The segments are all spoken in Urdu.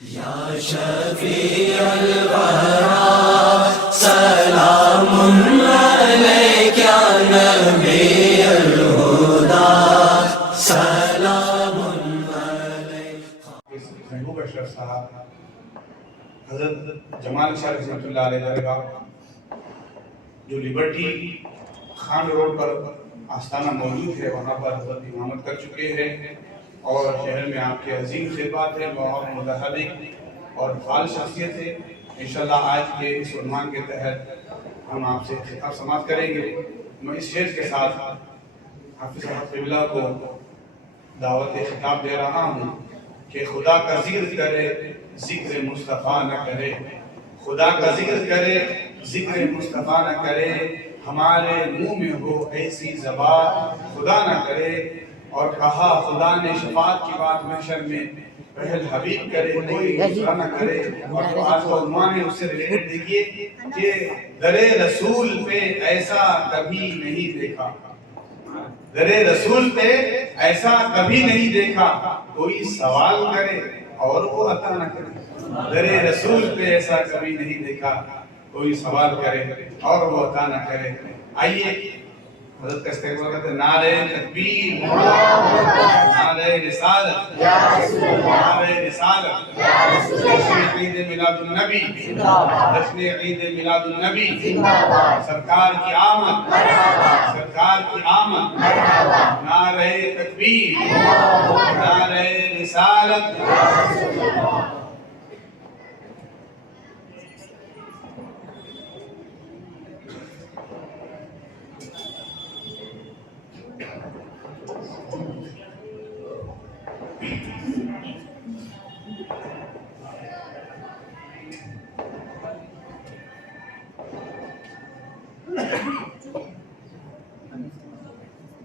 یا شفیع الورا سلام علیک یا نبی الہدا سلام علیک۔ محبوب اشرف صاحب حضرت جمال شاہ رحمۃ اللہ علیہ درگاہ جو لبرٹی خان روڈ پر آستانہ موجود ہے وہاں پر حضرت امامت کر چکے ہیں اور شہر میں آپ کے عظیم خدمات ہیں، بہت متحرک اور فعال شخصیت ہے۔ انشاءاللہ آج کے اس عنوان کے تحت ہم آپ سے خطاب سماعت کریں گے۔ میں اس شعر کے ساتھ حافظ صاحب قبلہ کو دعوت خطاب دے رہا ہوں کہ خدا کا ذکر کرے ذکر مصطفیٰ نہ کرے، خدا کا ذکر کرے ذکر مصطفیٰ نہ کرے، ہمارے منہ میں ہو ایسی زبان خدا نہ کرے۔ اور کہا خدا نے شفاعت کی بات محشر میں پہل حبیب کرے کوئی دوسرا نہ کرے۔ اور جو آج کا عنوان ہے اس سے ریلیٹڈ دیکھیے کہ در رسول پہ ایسا کبھی نہیں دیکھا، در رسول پہ ایسا کبھی نہیں دیکھا، کوئی سوال کرے اور وہ عطا نہ کرے۔ در رسول پہ ایسا کبھی نہیں دیکھا، کوئی سوال کرے اور وہ عطا نہ کرے۔ آئیے حضرت کا استقبال کرتے ہیں۔ نعرہ تکبیر، نعرہ رسالت، نعرہ رسالت، جشن عید میلاد النبی، جشن عید میلاد النبی، سرکار کی آمد، سرکار کی آمد، نعرہ تکبیر، نعرہ رسالت۔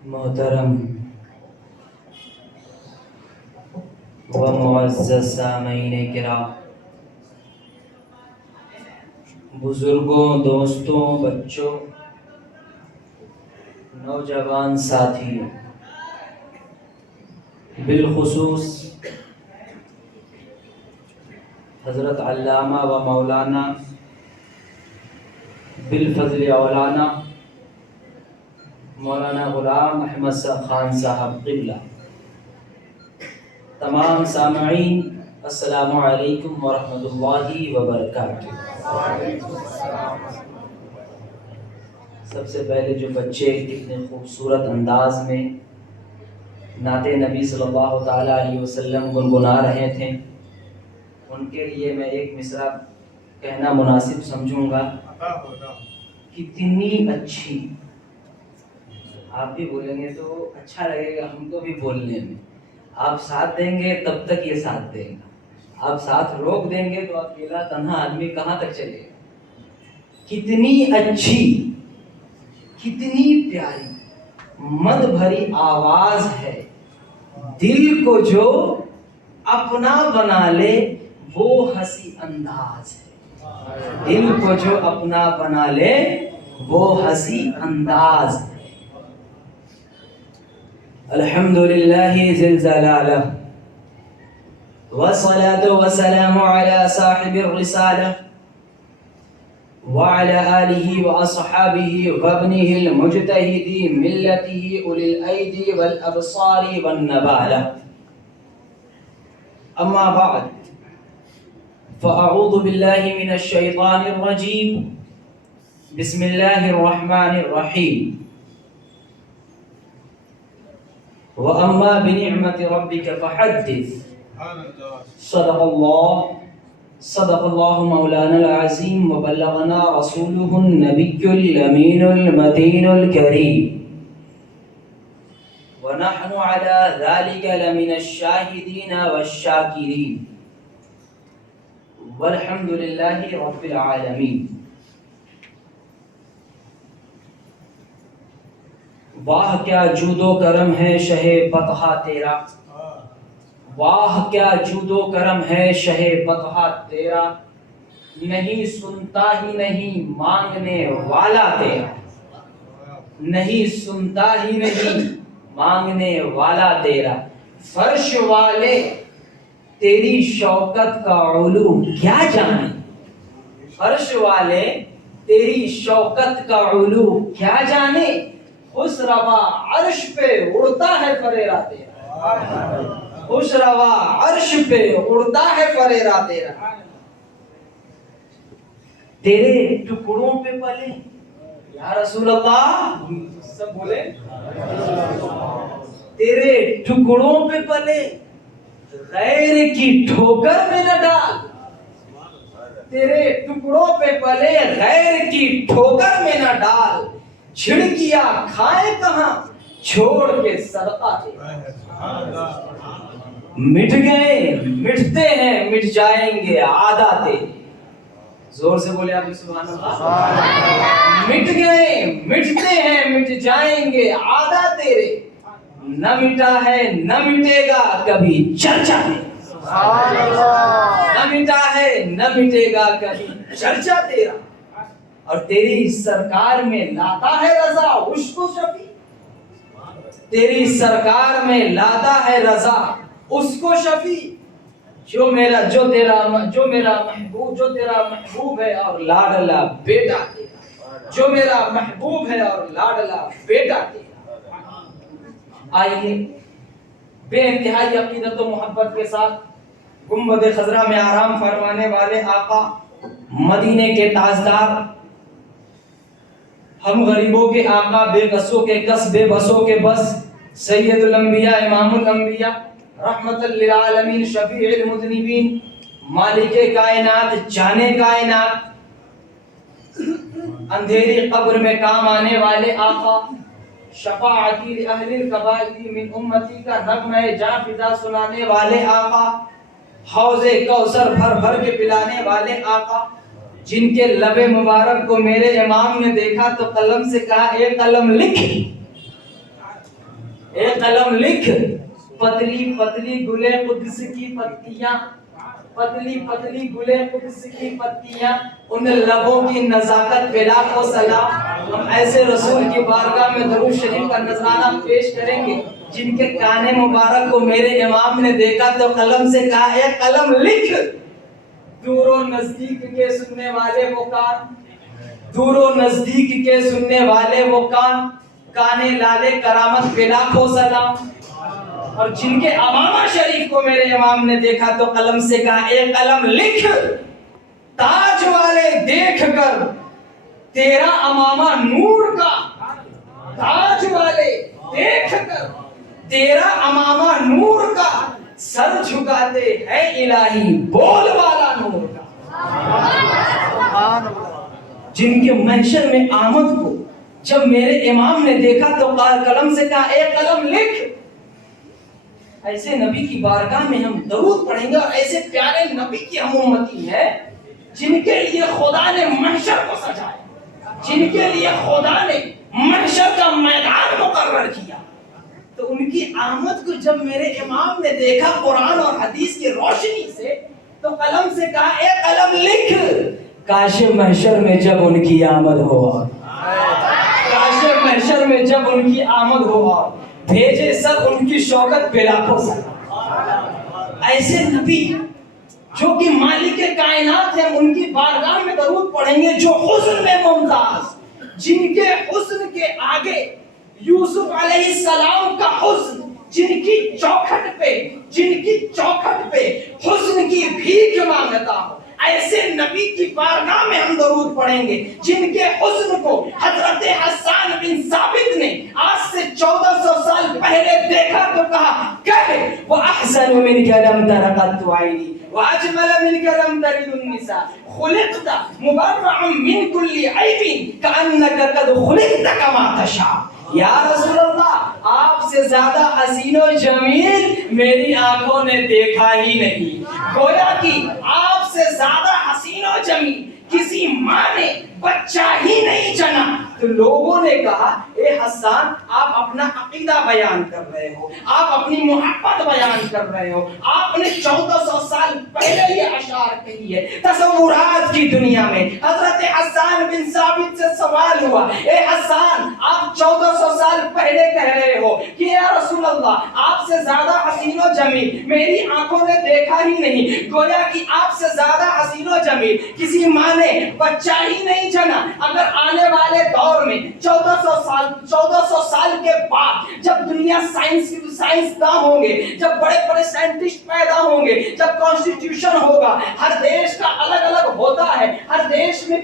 محترم و معزز سامعین کرام، بزرگوں، دوستوں، بچوں، نوجوان ساتھیوں، بالخصوص حضرت علامہ و مولانا بالفضل اولانا مولانا غلام احمد خان صاحب قبلہ، تمام سامعین السلام علیکم ورحمۃ اللہ وبرکاتہ۔ سب سے پہلے جو بچے اتنے خوبصورت انداز میں نعت نبی صلی اللہ تعالیٰ علیہ وسلم گنگنا رہے تھے، ان کے لیے میں ایک مصرع کہنا مناسب سمجھوں گا۔ کتنی اچھی، آپ بھی بولیں گے تو اچھا لگے گا ہم کو بھی بولنے میں۔ آپ ساتھ دیں گے تب تک یہ ساتھ دیں گا، آپ ساتھ روک دیں گے تو اکیلا تنہا آدمی کہاں تک چلے گا۔ کتنی اچھی، کتنی پیاری مد بھری آواز ہے، دل کو جو اپنا بنا لے وہ ہنسی انداز ہے، دل کو جو اپنا بنا لے وہ ہنسی انداز ہے۔ الحمدللہ ذی الجلالہ والصلاة والسلام علی صاحب الرسالہ وعلى آلہ واصحابہ وابنہ المجتہد ملتہ اولی الایدی والابصار والنبالہ۔ اما بعد فاعوذ باللہ من الشیطان الرجیم، بسم اللہ الرحمن الرحیم۔ وَأَمَّا بِنِعْمَةِ رَبِّكَ فَحَدِّثْ۔ صدق اللہ مولانا العظیم وبلغنا رسولہ النبی الامین المتین الکریم، ونحن على ذلك لمن الشاہدین والشاکرین، والحمد للہ رب العالمین۔ واہ کیا جود و کرم ہے شہ بطحہ تیرا، واہ کیا جود و کرم ہے شہ بطحہ تیرا، نہیں سنتا ہی نہیں مانگنے والا تیرا، نہیں سنتا ہی نہیں مانگنے والا تیرا۔ فرش والے تیری شوکت کا علو کیا جانے. عرش والے تیری شوکت کا علو کیا جانے. خوش روا عرش پہ اڑتا ہے فریرا تیرا. خوش روا عرش پہ اڑتا ہے فریرا تیرا. تیرے ٹکڑوں پہ پلے یا رسول اللہ, سب بولے تیرے ٹکڑوں پہ پلے, غیر کی ٹھوکر میں نہ ڈال. تیرے ٹکڑوں پہ پلے غیر کی ٹھوکر میں نہ ڈال. چھڑکیاں کھائے کہاں چھوڑ کے صدقہ دے. مٹ گئے مٹتے ہیں مٹ جائیں گے عادہ تیرے. زور سے بولے آپ سبحان اللہ. مٹ گئے مٹتے ہیں مٹ جائیں گے عادہ تیرے. نہ مٹا ہے نہ مٹے گا کبھی چرچا تیرا. نہ مٹا ہے نہ مٹے گا کبھی چرچا تیرا. اور تیری سرکار میں لاتا ہے رضا عشق و شفیع. تیری سرکار میں لاتا ہے رضا عشق و شفیع. جو تیرا محبوب ہے اور لاڈلا بیٹا تیرا. جو میرا محبوب ہے اور لاڈلا بیٹا تیرا. آئیے بے انتہائی عقیدت و محبت کے ساتھ گنبد خضرا میں آرام فرمانے والے آقا, مدینے کے تاجدار, ہم غریبوں کے آقا, بے بسوں کے کس بے بسوں کے بس, سید الانبیاء امام الانبیاء, رحمت للعالمین, شفیع المذنبین, مالک کائنات, جانے کائنات, اندھیری قبر میں کام آنے والے آقا, شفاعتی لأہل الکبائر من امتی کا نغمہ جاں فضا سنانے والے آقا, حوض کوثر بھر بھر کے پلانے والے آقا, جن کے لب مبارک کو میرے امام نے دیکھا تو قلم سے کہا اے قلم لکھ, اے قلم لکھ. پتلی پتلی گلے قدس کی پتیاں, پتلی پتلی گلے قدس کی پتیاں, ان لبوں کی نزاکت پہ لاکھوں سلام. ہم ایسے رسول کی بارگاہ میں درود شریف کا نذرانہ پیش کریں گے جن کے کان مبارک کو میرے امام نے دیکھا تو قلم سے کہا اے قلم لکھ. دور و نزدیک کے سننے والے وہ کان, دور و نزدیک کے سننے والے وہ کان, کانے لالے کرامت پہ لاکھوں سلام. اور جن کے امامہ شریف کو میرے امام نے دیکھا تو قلم سے کہا اے قلم لکھ. تاج والے دیکھ کر تیرا امامہ نور کا, تاج والے دیکھ کر تیرا امامہ نور کا, سر جھکاتے ہیں الہی بول والا نور کا. جن کے محشر میں آمد کو جب میرے امام نے دیکھا تو قلم سے کہا اے قلم لکھ. ایسے نبی کی بارگاہ میں ہم درود پڑھیں گے, اور ایسے پیارے نبی کی ہم امتی ہیں جن کے لیے خدا نے محشر کو سجایا, جن کے لیے خدا نے محشر کا میدان مقرر کیا. تو ان کی آمد کو جب میرے امام نے دیکھا قرآن اور حدیث کی روشنی سے تو قلم سے کہا اے قلم لکھ. کاش محشر میں جب ان کی آمد ہوا, کاش محشر میں جب ان کی آمد ہوا, بھیجے سب ان کی شوکت پہ لاکھوں سلام. ایسے نبی جو کہ مالک کائنات ہیں, ان کی بارگاہ میں درود پڑھیں گے جو حسن میں ممتاز, جن کے حسن کے آگے یوسف علیہ السلام کا حسن, جن کی چوکھٹ پہ حسن کی بھیک مانگتا ہو. ایسے نبی کی بارگاہ میں ہم درود پڑھیں گے جن کے حسن کو حضرت حسان بن ثابت نے آج سے 1400 سال پہلے دیکھا تو کہا کہ وَأَحْسَنُ مِنْكَ لَمْ تَرَ قَطُّ عَيْنِي وَأَجْمَلَ مِنْكَ لَمْ تَلِدِ النِّسَاءُ خُلِقْتَ مُبَرَّعًا مِنْ كُلِّ عَيْبٍ كَأَنَّكَ قَدْ خُلِقْتَ كَمَا تَشَاءُ. یا رسول اللہ, آپ سے زیادہ حسین و جمیل میری آنکھوں نے دیکھا ہی نہیں. گویا کہ آپ سے زیادہ حسین و جمیل کسی ماں نے بچہ ہی نہیں جنا. تو لوگوں نے کہا اے حسان, آپ اپنا عقیدہ بیان کر رہے ہو, آپ اپنی محبت بیان کر رہے ہو, آپ نے 1400 سال پہلے یہ اشعار کہی ہے. تصورات کی دنیا میں حضرت حسان بن ثابت سے سوال ہوا, اے حسان آپ 1400 سال پہلے کہہ رہے ہو کہ یا رسول اللہ آپ سے زیادہ حسین و جمیل میری آنکھوں نے دیکھا ہی نہیں, گویا کہ آپ سے زیادہ حسین و جمیل کسی ماں نے بچہ ہی نہیں جنا. اگر آنے والے دور میں 1400 سال کے بعد جب دنیا سائنسداں ہوں گے, جب بڑے بڑے سائنٹسٹ پیدا ہوں گے, جب کانسٹیٹیوشن ہوگا, ہر دیش کا الگ الگ ہوتا ہے, ہر دیش میں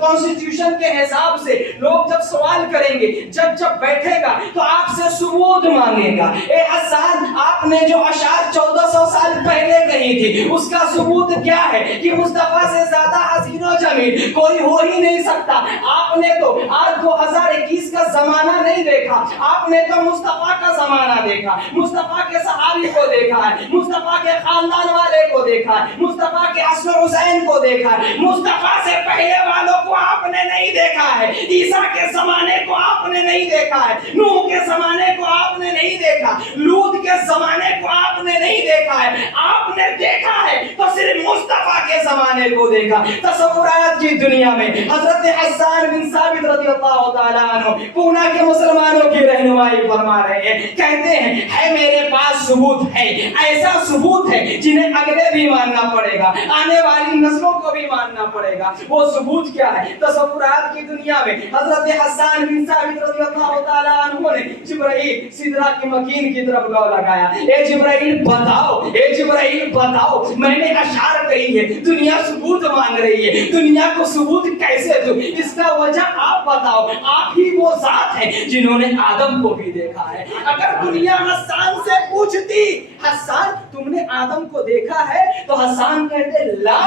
کانسٹیٹیوشن کے حساب سے لوگ جب سوال کریں گے, جب بیٹھے گا تو آپ سے ثبوت مانگے گا. اے حسان آپ نے جو اشعار 1400 سال پہلے کہی تھی اس کا ثبوت کیا ہے کہ مصطفیٰ سے زیادہ حسین و جمیل کوئی ہو ہی نہیں سکتا. آپ نے تو آج 2021 کا زمانہ نہیں دیکھا, آپ نے تو مصطفیٰ کا زمانہ دیکھا, مصطفیٰ کے صحابی کو دیکھا ہے, مصطفیٰ کے خاندان والے کو دیکھا ہے, مصطفیٰ کے حسن و حسین کو دیکھا ہے. مصطفیٰ سے پہلے والوں کو آپ نے نہیں دیکھا ہے, عیسیٰ کے زمانے کو آپ نے نہیں دیکھا ہے, نوح کے زمانے کو آپ نے نہیں دیکھا, لوط کے زمانے کو آپ نے نہیں دیکھا ہے. آپ نے دیکھا ہے تو صرف مصطفیٰ کے زمانے کو دیکھا. تصورات کی دنیا میں حضرت حسان بن ثابت رضی اللہ تعالیٰ عنہ پونا کے مسلمانوں کی رہنمائی فرما رہے ہیں, کہتے ہیں ہے میرے پاس ثبوت ہے, ایسا ثبوت ہے جنہیں اگلے بھی ماننا پڑے گا, آنے والی نسلوں کو بھی ماننا پڑے گا. وہ ثبوت کیا ہے؟ تصورات کی دنیا میں حضرت حسان بن ثابت رضی اللہ تعالیٰ عنہ نے جبرائیل سدرہ کی مکین کی طرف گو لگایا. اے جبرائیل بتاؤ, اے جبرائیل بتاؤ, میں نے اشعار کہی ہے, دنیا ثبوت مانگ رہی ہے, دنیا کو ثبوت کیسے دوں؟ اس کا وجہ آپ بتاؤ. آپ ہی وہ ذات ہیں جنہوں نے آدم کو بھی دیکھا ہے. اگر دنیا حسان سے پوچھتی حسان تم نے آدم کو دیکھا ہے, تو حسان کہتے لا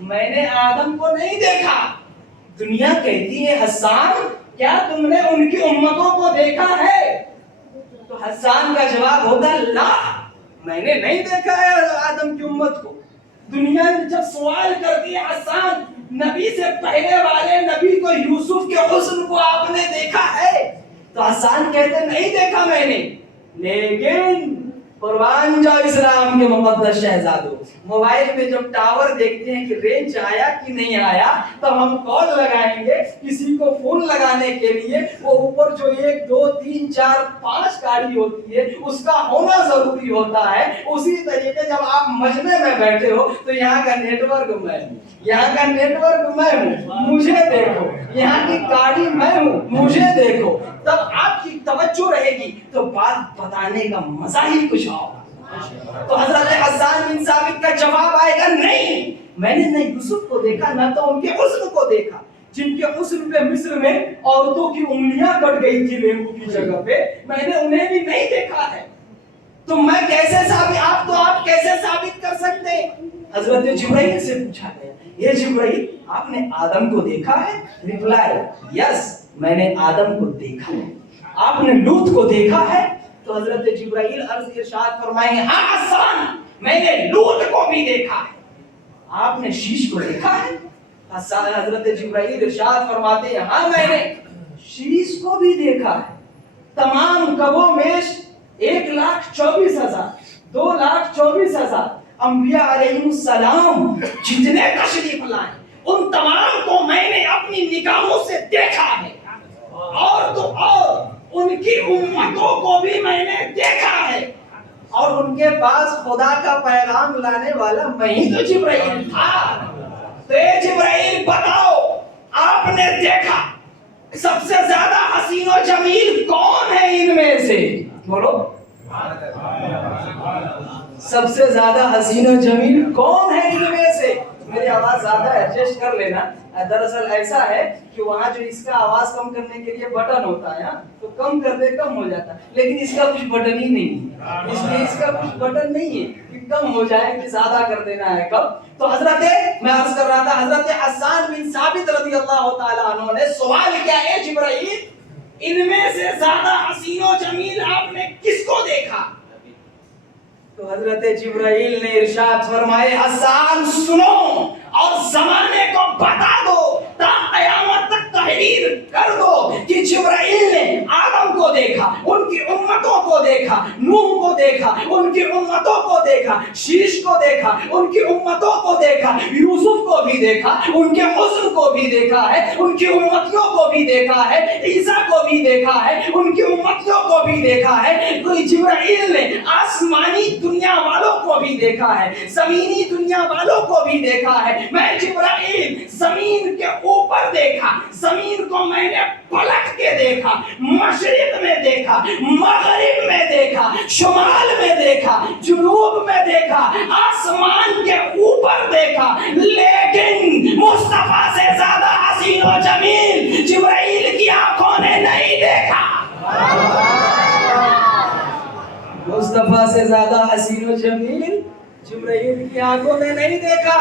میں نے آدم کو نہیں دیکھا. دنیا کہتی ہے حسان کیا تم نے ان کی امتوں کو دیکھا ہے؟ تو حسان کا جواب ہوتا لا میں نے نہیں دیکھا ہے آدم کی امت کو. دنیا جب سوال کرتی ہے حسان نبی سے پہلے والے نبی کو یوسف کے حسن کو آپ نے دیکھا ہے؟ تو حسان کہتے نہیں دیکھا میں نے. لیکن قربان جاؤ اسلام کے مقدس شہزادوں, موبائل پہ جب ٹاور دیکھتے ہیں کہ رینج آیا کہ نہیں آیا تو ہم کال لگائیں گے کسی کو فون لگانے کے لیے, وہ اوپر جو 1 2 3 4 5 گاڑی ہوتی ہے اس کا ہونا ضروری ہوتا ہے. اسی طریقے جب آپ مجمع میں بیٹھے ہو تو یہاں کا نیٹ ورک میں ہوں, یہاں کا نیٹ ورک میں ہوں, مجھے دیکھو, یہاں کی گاڑی میں ہوں, مجھے دیکھو, تب آپ کی توجہ رہے گی تو بات بتانے کا مزہ ہی کچھ ہوگا. تو حضرت حسان بن ثابت کا جواب آئے گا نہیں میں نے نہ یوسف کو دیکھا نہ تو ان کے حسن کو دیکھا, جن کے حسن پہ مصر میں عورتوں کی انگلیاں کٹ گئی تھی لیمو کی جگہ پہ, میں نے انہیں بھی نہیں دیکھا ہے. تو میں کیسے ثابت آپ کیسے ثابت کر سکتے ہیں؟ حضرت جبرائیل سے پوچھا گیا یہ جبرائیل آپ نے آدم کو دیکھا ہے؟ ریپلائی یس میں نے آدم کو دیکھا ہے. آپ نے لوط کو دیکھا ہے؟ تو حضرت جبرائیل عرض ارشاد فرمائیں گے ہاں حسان میں نے لوط کو بھی دیکھا ہے. آپ نے شیش کو دیکھا ہے؟ حضرت جبرائیل ارشاد فرماتے ہیں ہاں میں نے شیش کو بھی دیکھا ہے. تمام کبو میش 1,24,000 2,24,000 انبیاء علیہ السلام جتنے تشریف لائے ان تمام کو میں نے اپنی نگاہوں سے دیکھا ہے, اور تو اور ان کی امتوں کو بھی میں نے دیکھا ہے, اور ان کے پاس خدا کا پیغام لانے والا میں ہی تو جبرائیل تھا. تو اے جبرائیل بتاؤ آپ نے دیکھا سب سے زیادہ حسین و جمیل کون ہے ان میں سے؟ بولو سب سے زیادہ حسین و جمیل کون ہے ان میں سے؟ میری آواز زیادہ ایڈجسٹ کر لینا. دراصل ایسا ہے کہ وہاں جو اس کا آواز کم کرنے کے لیے بٹن ہوتا ہے تو کم کر دے کم ہو جاتا ہے, لیکن اس کا کچھ بٹن ہی نہیں ہے, اس لیے اس کا کچھ بٹن نہیں ہے کہ کم ہو جائے کہ زیادہ کر دینا ہے کم. تو حضرت میں عرض کر رہا تھا حضرت حسان بن ثابت رضی اللہ تعالیٰ عنہ نے سوال کیا ہے جبرائیل ان میں سے زیادہ حسین و جمیل آپ نے کس کو دیکھا؟ تو حضرت جبرائیل نے ارشاد فرمائے حسان سنو اور زمانے کو بتا دو تا قیامت تک تحریر کر دو کہ جبرائیل نے آدم کو دیکھا, ان کی امتوں کو دیکھا, نوح کو دیکھا, ان کی امتوں کو دیکھا, شیش کو دیکھا, ان کی امتوں کو دیکھا, یوسف کو بھی دیکھا, ان کے حسن کو بھی دیکھا ہے, ان کی امتیوں کو بھی دیکھا ہے, عیسیٰ کو بھی دیکھا ہے, ان کی امتیوں کو بھی دیکھا ہے. کوئی جبرائیل نے آسمانی دنیا والوں کو بھی دیکھا ہے, زمینی دنیا والوں کو بھی دیکھا ہے. میں جبرائیل زمین کے اوپر دیکھا, زمین کو میں نے پلٹ کے دیکھا, مشرق میں دیکھا, مغرب میں دیکھا, شمال میں دیکھا, جنوب میں دیکھا, آسمان کے اوپر دیکھا, لیکن مصطفیٰ سے زیادہ حسین و جمیل جبرائیل کی آنکھوں نے نہیں دیکھا. مصطفیٰ سے زیادہ حسین و جمیل جبرائیل کی آنکھوں نے نہیں دیکھا.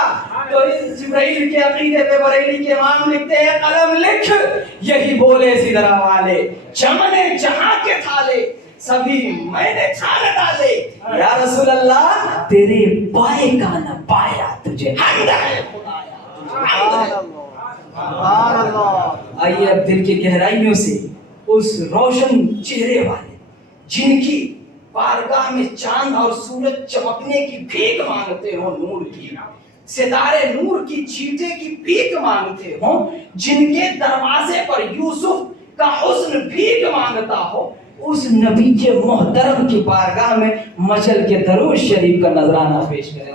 تو اس جبرائیل کے عقیدے پہ بریلی کے امام لکھتے ہیں, قلم لکھ یہی بولے سدرا والے, چمنے جہاں کے تھالے سبھی میں نے چھان ڈالے. یا رسول اللہ تیرے پائے کا نہ پایا تجھے حمد ہے خدایا. آئیے اب دل کی گہرائیوں سے اس روشن چہرے والے جن کی بارگاہ میں چاند اور سورج چمکنے کی بھیک مانگتے ہو, نور کی ستارے نور کی چیٹے کی بھیک مانگتے ہو, جن کے دروازے پر یوسف کا حسن بھیک مانگتا ہو, اس نبی کے محترم کی بارگاہ میں مچل کے درود شریف کا نذرانہ پیش کریں.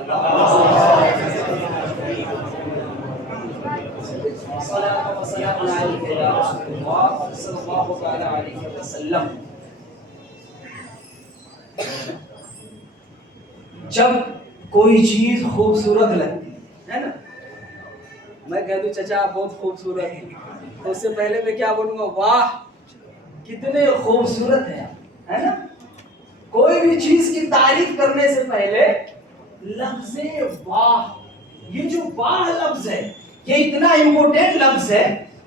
جب کوئی چیز خوبصورت لگتی ہے نا, میں کہہ دوں چچا آپ بہت خوبصورت ہیں, تو اس سے پہلے میں کیا بولوں گا, واہ کتنے خوبصورت ہیں, ہے نا. کوئی بھی چیز کی تعریف کرنے سے پہلے لفظ واہ, یہ جو واہ لفظ ہے یہ اتنا امپورٹنٹ لفظ ہے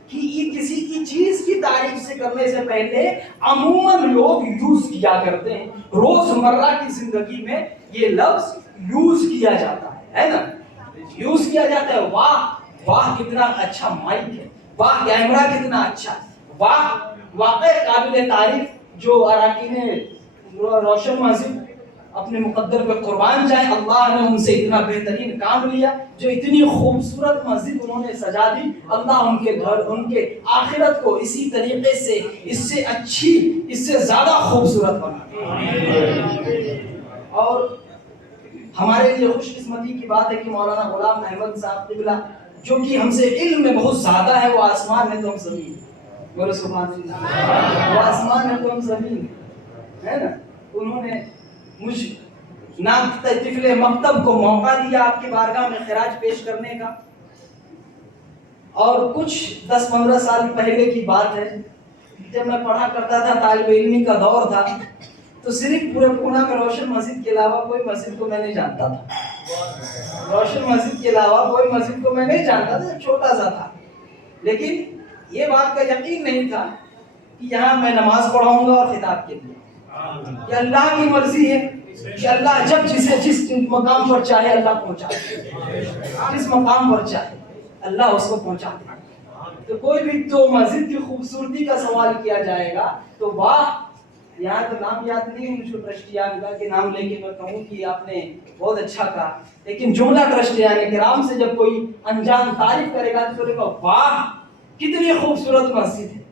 کہ یہ کسی کی چیز کی تعریف سے کرنے سے پہلے عموماً لوگ یوز کیا کرتے ہیں, روزمرہ کی زندگی میں یہ لفظ یوز کیا جاتا ہے نا, یوز کیا جاتا ہے. واہ واہ کتنا اچھا مائک ہے, واہ کیمرہ کتنا اچھا, واہ واقع قابل تعریف. جو اراکین روشن مسجد اپنے مقدر پہ قربان جائیں, اللہ نے ان سے اتنا بہترین کام لیا, جو اتنی خوبصورت مسجد انہوں نے سجا دی. اللہ ان کے گھر, ان کے آخرت کو اسی طریقے سے, اس سے اچھی, اس سے زیادہ خوبصورت بنا. اور ہمارے لیے خوش قسمتی کی بات ہے کہ مولانا غلام احمد صاحب قبلہ جو کہ ہم سے علم میں بہت زیادہ ہے, وہ آسمان ہے تو ہم زمین, بولے سبحان اللہ, وہ آسمان ہے تو ہم زمین ہے نا. انہوں نے مجھ نام طفل مکتب کو موقع دیا آپ کی بارگاہ میں خراج پیش کرنے کا. اور کچھ 10-15 سال پہلے کی بات ہے, جب میں پڑھا کرتا تھا, طالب علمی کا دور تھا, تو صرف پورے پونا میں روشن مسجد کے علاوہ کوئی مسجد کو میں نہیں جانتا تھا. روشن مسجد کے علاوہ کوئی مسجد کو میں نہیں جانتا تھا, چھوٹا سا تھا. لیکن یہ بات کا یقین نہیں تھا کہ یہاں میں نماز پڑھاؤں گا اور خطاب کے لیے. یہ اللہ کی مرضی ہے کہ اللہ جب جسے جس مقام پر چاہے اللہ پہنچاتے, جس مقام پر چاہے اللہ اس کو پہنچاتے. تو کوئی بھی تو مسجد کی خوبصورتی کا سوال کیا جائے گا تو واہ, یہاں تو نام یاد نہیں ہے مجھ کو ٹرسٹیان کا کہ نام لے کے میں کہوں کہ آپ نے بہت اچھا کہا, لیکن جملہ ٹرسٹیان کرام سے جب کوئی انجان تعریف کرے گا تو کہے گا واہ کتنی خوبصورت مسجد ہے,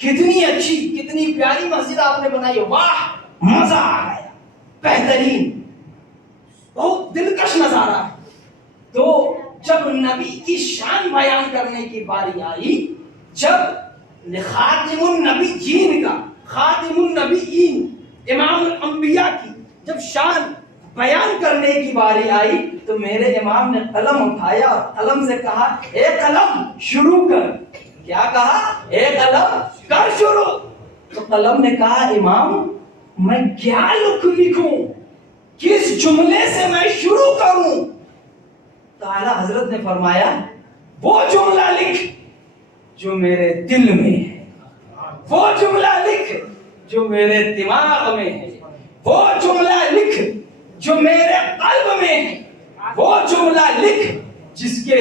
کتنی اچھی, کتنی پیاری مسجد آپ نے بنائی ہے, واہ مزہ آ گیا, بہترین, بہت دلکش نظارہ ہے. تو جب نبی کی شان بیان کرنے کی باری آئی, جب خاتم النبیین کا, خاتم النبیین امام الانبیاء کی جب شان بیان کرنے کی باری آئی, تو میرے امام نے قلم اٹھایا اور قلم سے کہا اے قلم شروع کر. کیا کہا؟ اے قلم کر شروع. تو قلم نے کہا امام میں کیا لکھوں, کس جملے سے میں شروع کروں؟ تو اعلیٰ حضرت نے فرمایا وہ جملہ لکھ جو میرے دل میں ہے, وہ جملہ لکھ جو میرے دماغ میں ہے, وہ جملہ لکھ جو میرے قلب میں ہے, وہ جملہ لکھ جس کے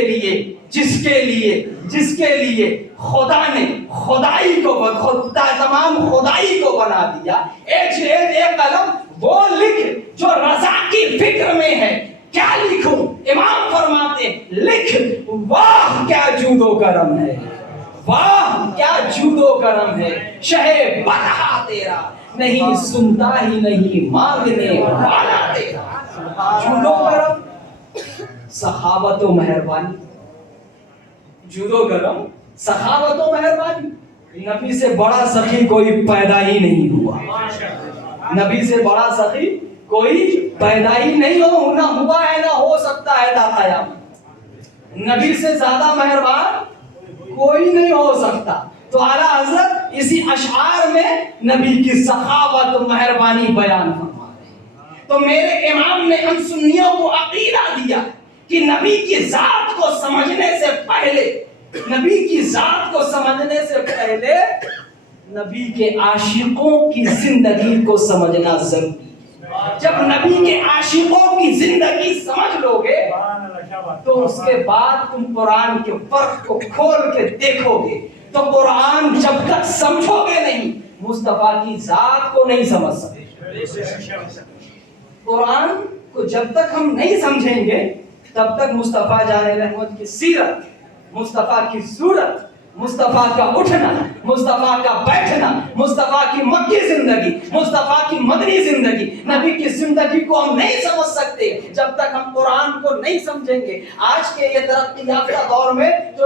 لیے خدا نے خدائی کو, تمام خدائی کو بنا دیا. ایک قلم وہ لکھ جو رضا کی فکر میں ہے. کیا لکھوں؟ امام فرماتے لکھ واہ کیا جود و کرم ہے، واہ کیا جود و کرم ہے، شہ بدہا تیرا نہیں سنتا ہی نہیں مانگنے والا تیرا۔ جود و کرم، سخاوت و مہربانی، جود و کرم، سخاوت و مہربانی۔ نبی سے بڑا سخی کوئی پیدا ہی نہیں ہوا، نبی سے بڑا سخی کوئی پیدا ہی نہیں ہو، نہ ہوا ہے نہ ہو سکتا ہے تا قیامت۔ نبی سے زیادہ مہربان کوئی نہیں ہو سکتا۔ تو اعلیٰ حضرت اسی اشعار میں نبی کی سخاوت و مہربانی بیان فرما رہے ہیں۔ تو میرے امام نے ہم سنیوں کو عقیدہ دیا کہ نبی کی ذات کو سمجھنے سے پہلے، نبی کی ذات کو سمجھنے سے پہلے نبی کے عاشقوں کی زندگی کو سمجھنا ضروری ہے۔ جب نبی کے عاشقوں کی زندگی سمجھ لو گے تو اس کے بعد تم قرآن کے فرق کو کھول کے دیکھو گے۔ تو قرآن جب تک سمجھو گے نہیں، مصطفیٰ کی ذات کو نہیں سمجھ سکتے۔ قرآن کو جب تک ہم نہیں سمجھیں گے تب تک مصطفیٰ جان رحمت کی سیرت، مصطفیٰ کی صورت، مصطفیٰ کا اٹھنا، مصطفیٰ کا بیٹھنا، مصطفیٰ کی مکی زندگی، مصطفیٰ کی مدنی زندگی، نبی کی زندگی کو ہم نہیں سمجھ سکتے جب تک ہم قرآن کو نہیں سمجھیں گے۔ آج کے یہ ترقی یافتہ دور میں جو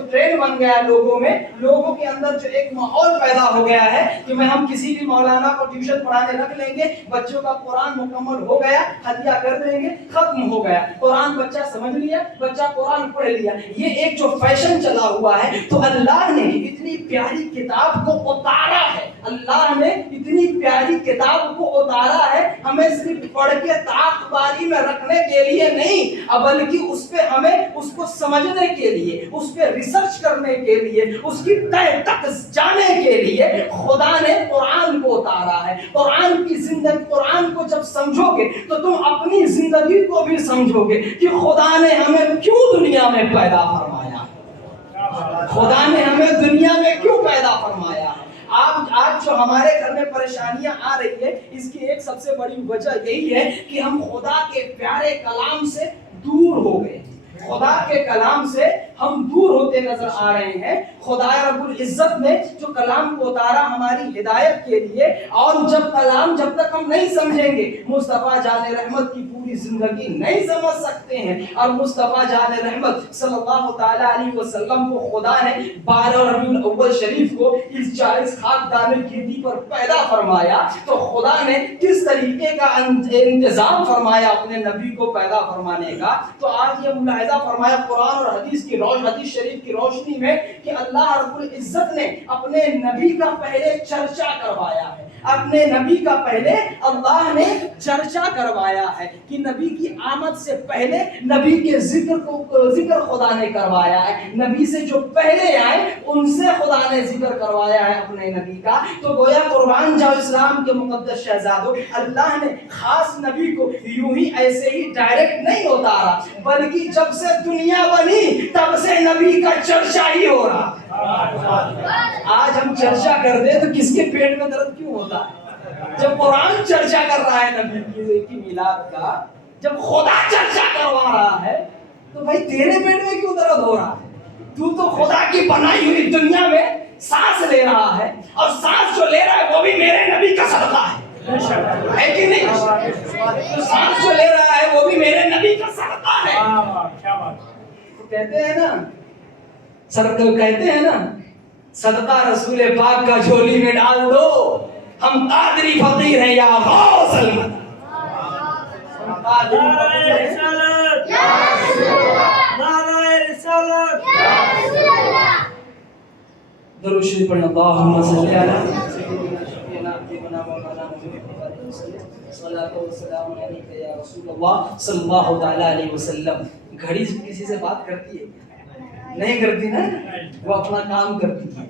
ٹرینڈ بن گیا ہے لوگوں میں، لوگوں کے اندر جو ایک ماحول پیدا ہو گیا ہے کہ ہم کسی بھی مولانا کو ٹیوشن پڑھانے رکھ لیں گے، بچوں کا قرآن مکمل ہو گیا، ہدیہ کر دیں گے، ختم ہو گیا، قرآن بچہ سمجھ لیا، بچہ قرآن پڑھ لیا۔ یہ ایک جو فیشن چلا ہوا ہے، تو اللہ نے اتنی پیاری کتاب کو اتارا ہے، اللہ نے اتنی پیاری کتاب کو اتارا ہے ہمیں صرف پڑھ کے طاق باری میں رکھنے کے لیے نہیں، بلکہ اس پہ ہمیں اس کو سمجھنے کے لیے، اس پہ ریسرچ کرنے کے لیے، اس کی تہ تک جانے کے لیے خدا نے قرآن کو اتارا ہے۔ قرآن کی زندگی، قرآن کو جب سمجھو گے تو تم اپنی زندگی کو بھی سمجھو گے کہ خدا نے ہمیں کیوں دنیا میں پیدا فرمایا، خدا نے ہمیں دنیا میں کیوں پیدا فرمایا ہے۔ آج جو ہمارے گھر میں پریشانیاں آ رہی ہے، اس کی ایک سب سے بڑی وجہ یہی ہے کہ ہم خدا کے پیارے کلام سے دور ہو گئے، خدا کے کلام سے ہم دور ہوتے نظر آ رہے ہیں۔ خدا رب العزت نے جو کلام کو اتارا ہماری ہدایت کے لیے، اور جب تک ہم نہیں سمجھیں گے مصطفیٰ جان رحمت کی پوری زندگی نہیں سمجھ سکتے ہیں۔ اور مصطفیٰ جان رحمت صلی اللہ تعالی علیہ وسلم کو خدا نے 12 ربیع الاول شریف کو اس 40 خاکدان الکردی پر پیدا فرمایا، تو خدا نے کس طریقے کا انتظام فرمایا اپنے نبی کو پیدا فرمانے کا۔ تو آج یہ ملاحظہ فرمایا قرآن اور حدیث شریف کی روشنی میں کہ اللہ رب العزت نے اپنے نبی کا پہلے چرچا کروایا ہے، اپنے نبی کا پہلے اللہ نے چرچا کروایا ہے کہ نبی کی آمد سے پہلے نبی کے ذکر خدا نے کروایا ہے، نبی سے جو پہلے آئے ان سے خدا نے ذکر کروایا ہے اپنے نبی کا۔ تو گویا قربان جاؤ اسلام کے مقدس شہزادوں، اللہ نے خاص نبی کو یوں ہی ایسے ہی ڈائریکٹ نہیں اتارا، بلکہ جب سے دنیا بنی تب سے نبی کا چرچا ہی ہو رہا ہے۔ آج ہم چرچا کر دیں تو کس کے پیٹ میں درد کیوں ہوتا ہے؟ جب قرآن چرچا کر رہا ہے نبی کی میلاد کا، جب خدا چرچا کروا رہا ہے، تو بھائی تیرے پیٹ میں کیوں درد ہو رہا ہے؟ تو خدا کی بنائی ہوئی دنیا میں سانس لے رہا ہے، اور سانس جو لے رہا ہے وہ بھی میرے نبی کا صدقہ ہے کہ نہیں؟ تو سانس جو لے رہا ہے وہ بھی میرے نبی کا صدقہ ہے۔ تو کہتے ہیں نا صدقہ رسول پاک کا جھولی میں ڈال دو، ہم قادری فقیر ہیں یا غوث المدد۔ درود شریف پڑھیں، اللہم صلی علی سیدنا مولانا محمد صلاۃ و سلام علیک یا رسول اللہ صلی اللہ تعالی علیہ وسلم۔ گھڑی کسی سے بات کرتی ہے؟ نہیں کرتی نا، وہ اپنا کام کرتی ہے۔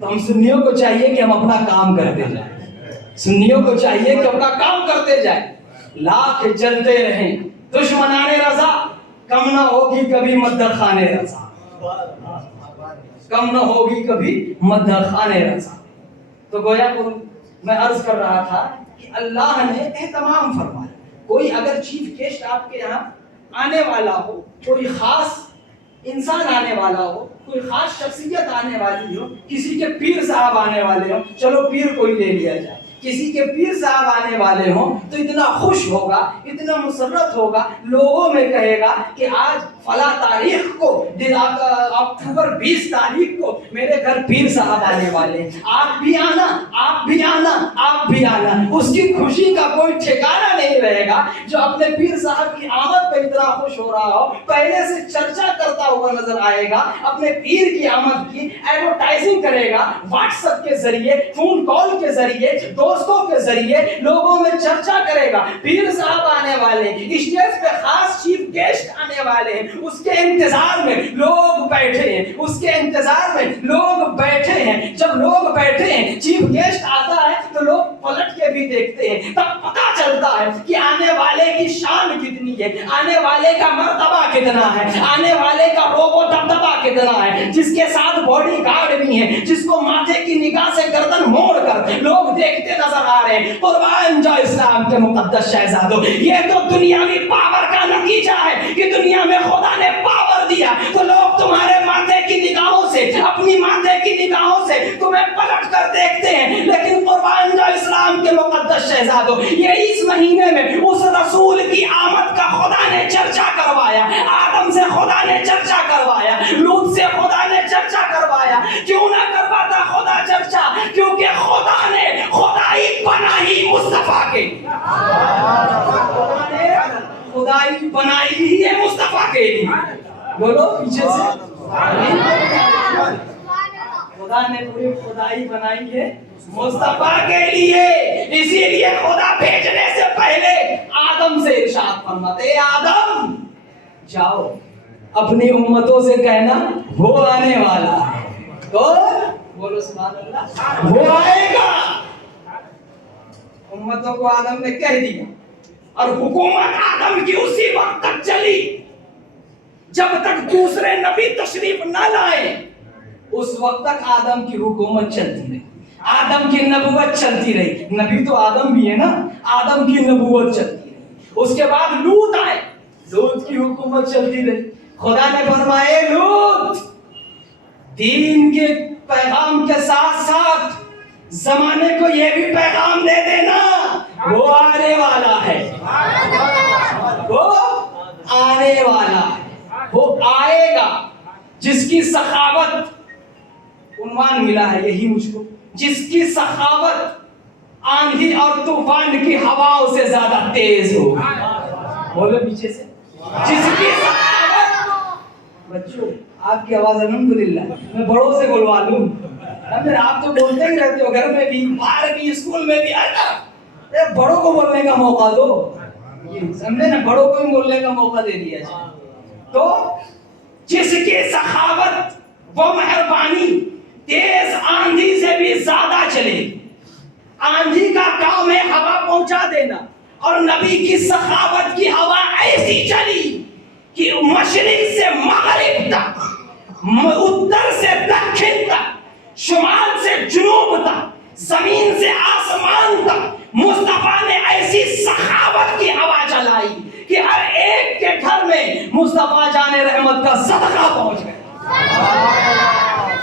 تو ہم سنیوں کو چاہیے کہ ہم اپنا کام کرتے جائیں، سنیوں کو چاہیے کہ اپنا کام کرتے جائیں، لاکھ جلتے رہیں، دشمنان رضا کم نہ ہوگی کبھی مدد خانے رضا، کم نہ ہوگی کبھی مدد خانے رضا۔ تو گویا میں عرض کر رہا تھا کہ اللہ نے اہتمام فرمایا۔ کوئی اگر چیف گیسٹ آپ کے یہاں آنے والا ہو, کوئی خاص انسان آنے والا ہو, کوئی خاص شخصیت آنے والی ہو, کسی کے پیر صاحب آنے والے ہوں, چلو پیر کوئی لے لیا جائے, کسی کے پیر صاحب آنے والے ہوں تو اتنا خوش ہوگا, اتنا مسرت ہوگا, لوگوں میں کہے گا کہ آج فلاں تاریخ کو اکتوبر 20 تاریخ کو میرے گھر پیر صاحب آنے والے ہیں, آپ بھی آنا, آپ بھی آنا, آپ بھی آنا. اس کی خوشی کا کوئی ٹھکانہ نہیں رہے گا. جو اپنے پیر صاحب کی آمد پہ اتنا خوش ہو رہا ہو, پہلے سے چرچا کرتا ہوا نظر آئے گا, اپنے پیر کی آمد کی ایڈورٹائزنگ کرے گا, واٹس ایپ کے ذریعے, فون کال کے ذریعے, دوستوں کے ذریعے لوگوں میں چرچا کرے گا. پیر صاحب آنے والے, اسٹیج پہ خاص چیف گیسٹ آنے والے ہیں, اس کے انتظار میں لوگ بیٹھے ہیں, اس کے انتظار میں لوگ بیٹھے ہیں. جب لوگ بیٹھے ہیں, چیف گیسٹ آتا ہے تو لوگ پلٹ کے بھی دیکھتے ہیں, تب پتا چلتا ہے کہ آنے والے کی شان کتنی ہے, آنے والے کا مرتبہ کتنا ہے, آنے والے کا روب و دبدبہ کتنا ہے, جس کے ساتھ باڈی گارڈ بھی ہے, جس کو ماتھے کی نگاہ سے گردن موڑ کر لوگ دیکھتے نظر آ رہے ہیں. قربان جو اسلام کے مقدس شہزادوں, یہ تو دنیاوی پاور کا نتیجہ ہے کہ دنیا میں خدا نے پاور دیا تو لوگ تمہارے ماتھے کی نگاہوں سے, اپنی ماتھے کی نگاہوں سے تمہیں پلٹ کر دیکھتے ہیں. لیکن قربان جو اسلام کے مقدس شہزادوں, یہ اس مہینے میں اس رسول کی آمد کا خدا نے چرچا کروایا. آدم سے خدا نے چرچا کروایا, لوط سے خدا نے چرچا کروایا. کیوں نہ کرواتا خدا چرچا؟ کیونکہ خدا نے خدائی بنائی مصطفیٰ کے, خدائی بنائی ہی ہے مصطفیٰ کے لیے. بولو پیچھے سے, خدا نے پوری خدائی بنائی ہے مصطفیٰ کے لیے. اسی لیے خدا بھیجنے سے پہلے آدم سے ارشاد فرماتے, آدم جاؤ اپنی امتوں سے کہنا وہ آنے والا ہے. تو بولو سبحان اللہ, وہ آئے گا. امتوں کو آدم نے کہہ دیا, اور حکومت آدم کی اسی وقت تک چلی جب تک دوسرے نبی تشریف نہ لائے. اس وقت تک آدم کی حکومت چلتی رہی, آدم کی نبوت چلتی رہی. نبی تو آدم بھی ہے نا, آدم کی نبوت چلتی رہی. اس کے بعد لوط آئے, لوط کی حکومت چلتی رہی. خدا نے فرمائے لوط دین کے پیغام کے ساتھ ساتھ زمانے کو یہ بھی پیغام دے دینا, وہ آنے والا ہے, وہ آنے والا ہے, وہ آئے گا جس کی سخاوت, عنوان ملا ہے یہی مجھ کو, جس کی سخاوت آندھی اور طوفان کی ہواؤں سے زیادہ تیز ہو. بولو پیچھے سے, جس کی سخاوت. بچوں آپ کی آواز الحمدللہ میں بڑوں سے بلوا لوں. آپ تو بولتے ہی رہتے ہو, گھر میں بھی, باہر بھی, اسکول میں بھی. بڑوں کو بولنے کا موقع دو, سمجھے نا, بڑوں کو ہی بولنے کا موقع دے دیا جائے. تو جس کی سخاوت وہ مہربانی تیز آندھی سے بھی زیادہ چلے. آندھی کا کام ہے ہوا پہنچا دینا, اور نبی کی سخاوت کی ہوا ایسی چلی کہ مشرق سے مغرب تک, اتر سے دکن تک, شمال سے جنوب تک, زمین سے آسمان تک مصطفیٰ نے ایسی سخاوت کی ہوا چلائی کہ ہر ایک کے گھر میں مصطفیٰ جان رحمت کا صدقہ پہنچ گیا.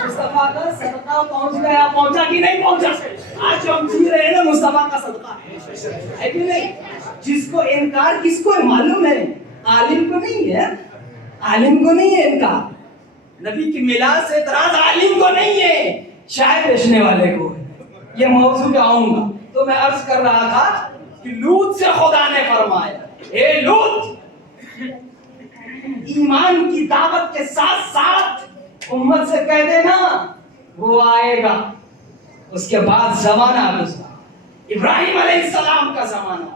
مصطفیٰ کا صدقہ پہنچ گیا. پہنچا کہ نہیں پہنچا؟ آج جو ہم جی رہے ہیں نا مصطفیٰ کا صدقہ ہے کہ نہیں. جس کو انکار کس کو معلوم ہے؟ عالم کو نہیں ہے, عالم کو نہیں ہے انکار. نبی کی میلاد سے اعتراض عالم کو نہیں ہے, چائے بیچنے والے کو. یہ موضوع پہ آؤں گا. تو میں عرض کر رہا تھا کہ لوط سے خدا نے فرمایا, اے لوط ایمان کی دعوت کے ساتھ ساتھ امت سے کہہ دینا وہ آئے گا. اس کے بعد زمانہ گزرا, ابراہیم علیہ السلام کا زمانہ,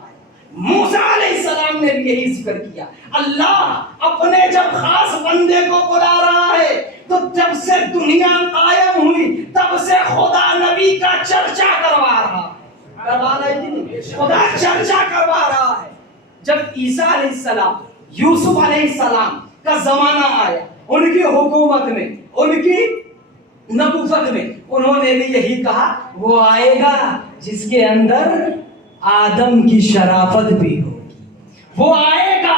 موسیٰ علیہ السلام نے بھی یہی ذکر کیا. اللہ اپنے جب خاص بندے کو بلا رہا ہے تو جب سے دنیا قائم ہوئی تب سے خدا نبی کا چرچا کروا رہا ہے. خدا چرچا کروا رہا ہے. جب عیسیٰ علیہ السلام, یوسف علیہ السلام کا زمانہ آیا, ان کی حکومت میں, ان کی نبوت میں, انہوں نے بھی یہی کہا وہ آئے گا جس کے اندر آدم کی شرافت بھی ہوگی. وہ آئے گا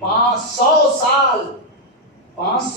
500